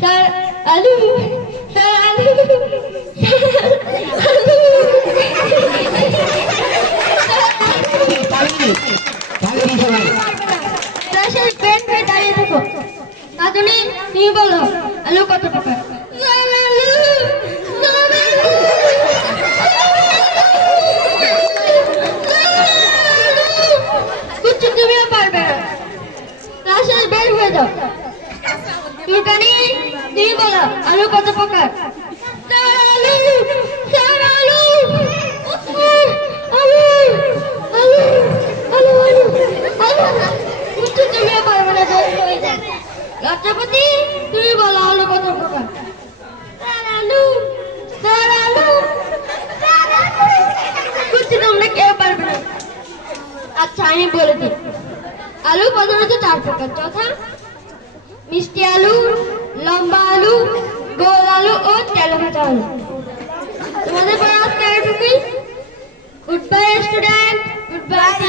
Sir আলু sir আলু আদুনি, তুমি বলো, আলু কত প্রকার? তুমিও পারবে না। ক্লাসের বের হয়ে যাও। তুরকানি তুমি বলো আলু কত প্রকার? আলু স্যার, আলু না যাও তুমি বলো আলু কত প্রকার? আলু স্যার, আলু আলু। তোমরা না। আচ্ছা আমি বলে দিই। আলু প্রধানত চার প্রকার। যথা মিষ্টি আলু লম্বা আলু গোল আলু ও তেল ভাজা আলু তোমাদের পড়া আজকে এটুকুই good bye student good bye সবাই